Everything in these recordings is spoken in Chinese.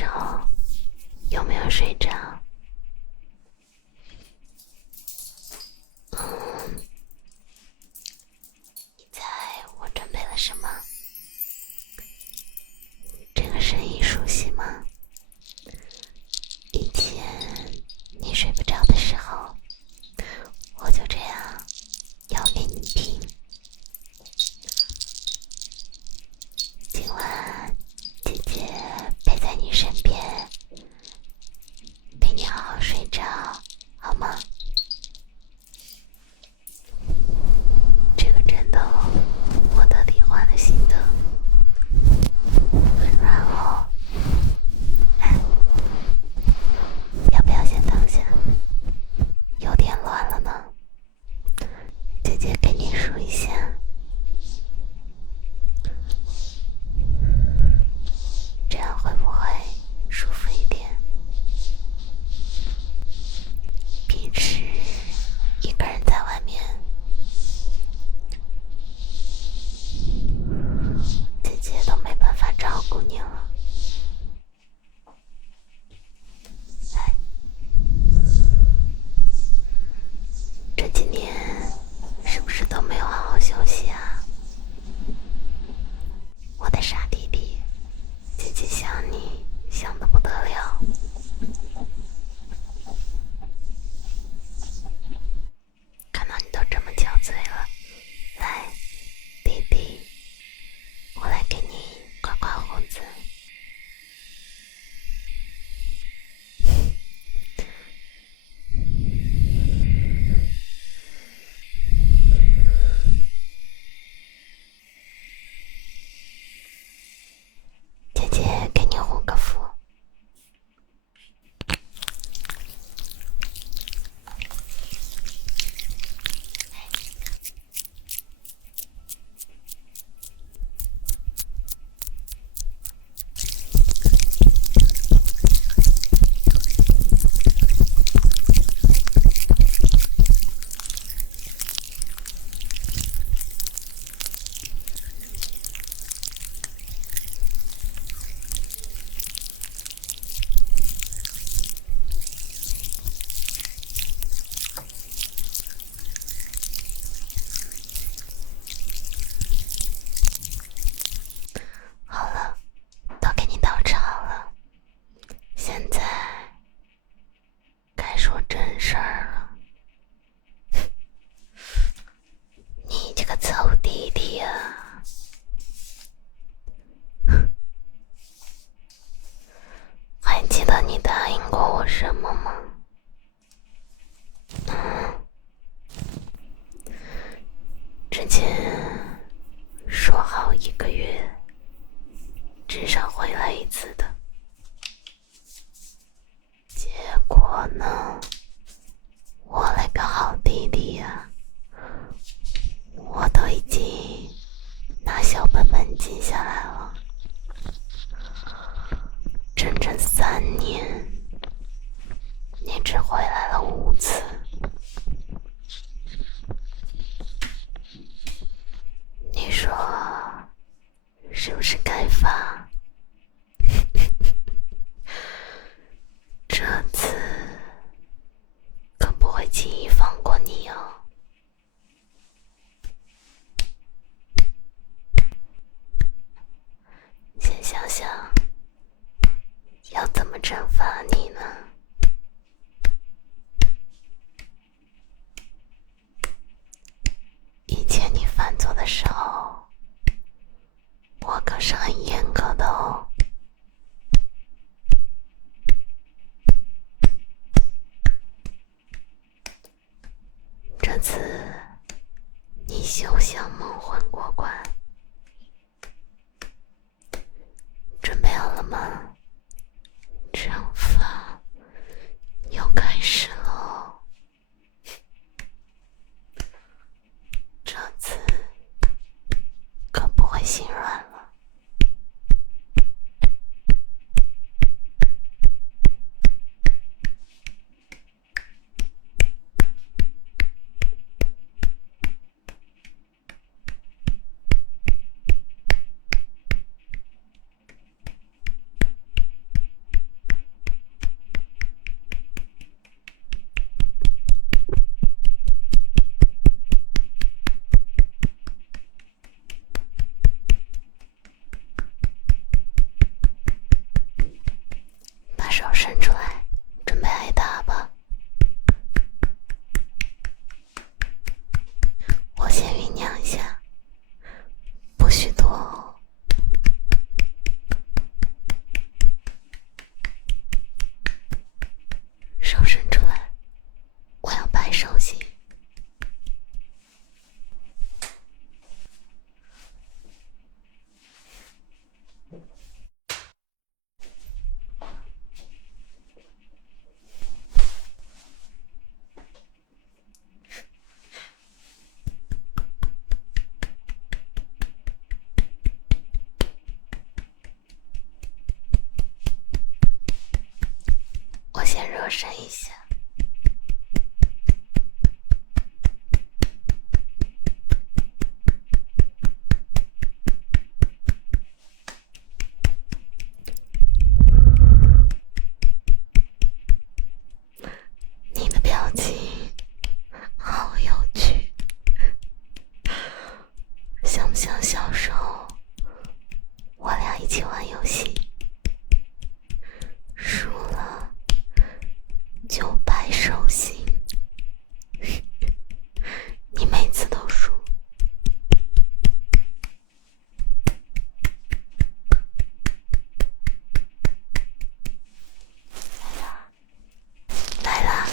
时候有没有睡着？你猜我准备了什么？这个声音熟悉吗？以前你睡不着的时候，我就这样摇给你听。今晚姐姐陪在你身边，陪你好好睡着，好吗？这个枕头我特地换了新的，很软哦。要不要先躺下？有点乱了呢。姐姐给你数一下，这样会不会舒服一点？平时一个人在外面，姐姐都没办法照顾你了。来，这几年是不是都没有好好休息啊？我的傻弟弟，姐姐想你想得不得了。看到你都这么憔悴了，来，弟弟，我来给你刮刮胡子。姐姐给你护个肤。好了，都给你倒茶了，现在该说正事儿了。你这个臭弟弟啊，还记得你答应过我什么吗？之前说好1个月至少回来一次的，结果呢，我那个好弟弟呀，我都已经拿小本本记下来了，整整3年，你只回来了5次。你说是不是该发？这次可不会轻易放过你哦。先想想要怎么惩罚你呢？以前你犯错的时候，我可是很严格的哦。这次你休想蒙混过关，准备好了吗？惩罚要开始了，这次可不会心软了。声一下。你的表情好有趣，像不像小时候我俩一起玩游戏，输了就拍手心，你每次都输。来啦！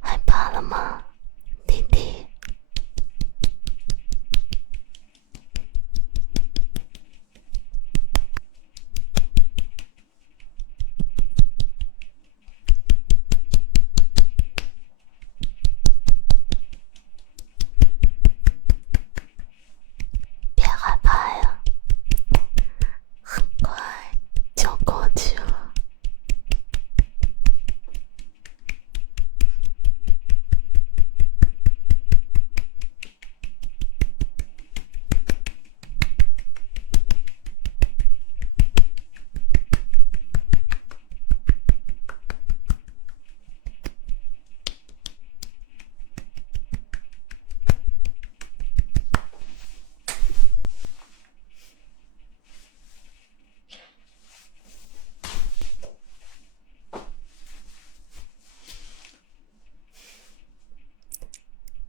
害怕了吗，弟弟？别害怕呀，很快就过去了。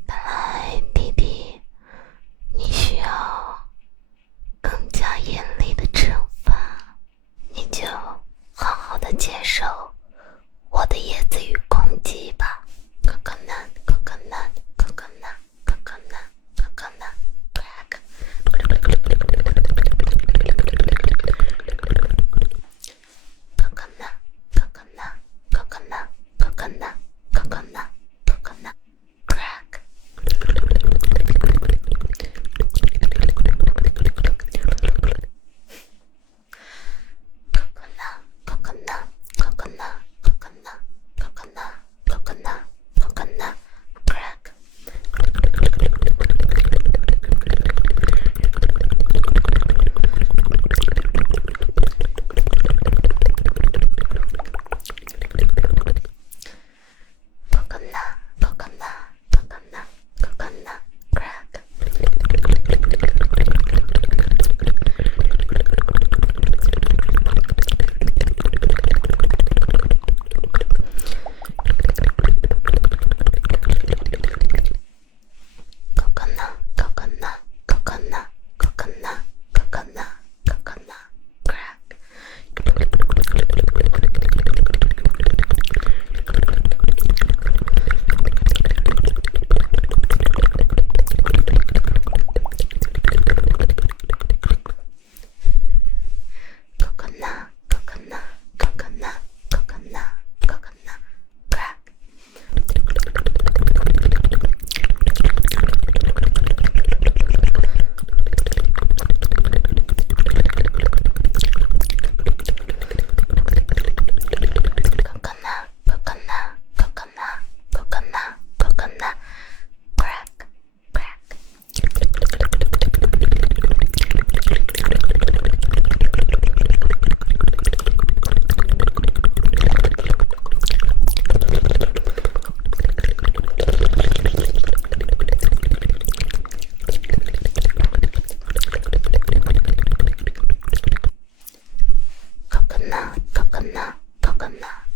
看来弟弟，你需要更加严厉的惩罚，你就好好的接受我的叶子与攻击吧。coconut coconut coconut coconut coconut crack coconut coconut coconut coconut coconut coconut crack coconut coconut coconut coconut coconut coconut crack coconut coconut coconut coconut crack coconut coconut coconut coconut coconut coconut crack coconut coconut coconut coconut coconut crack coconut coconut coconut coconut coconut crack crack coconut coconut coconut